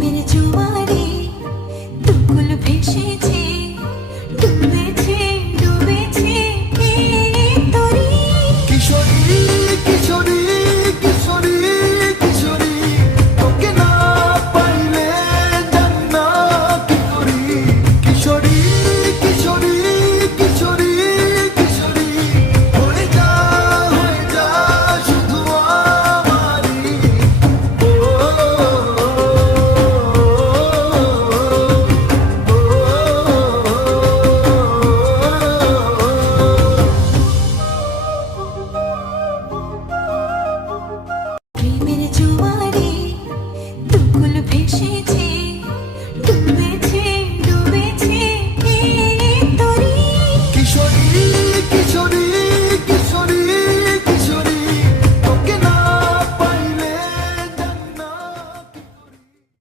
প্রেমের জোয়ারে দুকুল ভেসেছে, ডুবেছে ডুবেছে এই তরি। কিশোরী কিশোরী কিশোরী কিশোরী, তোকে না পাইলে জান্না কি করি। কিশোরী কিশোরী কিশোরী কিশোরী, হয়ে যা শুধু আমারই। ও প্রেমের জোয়ারে দুকুল ভেসে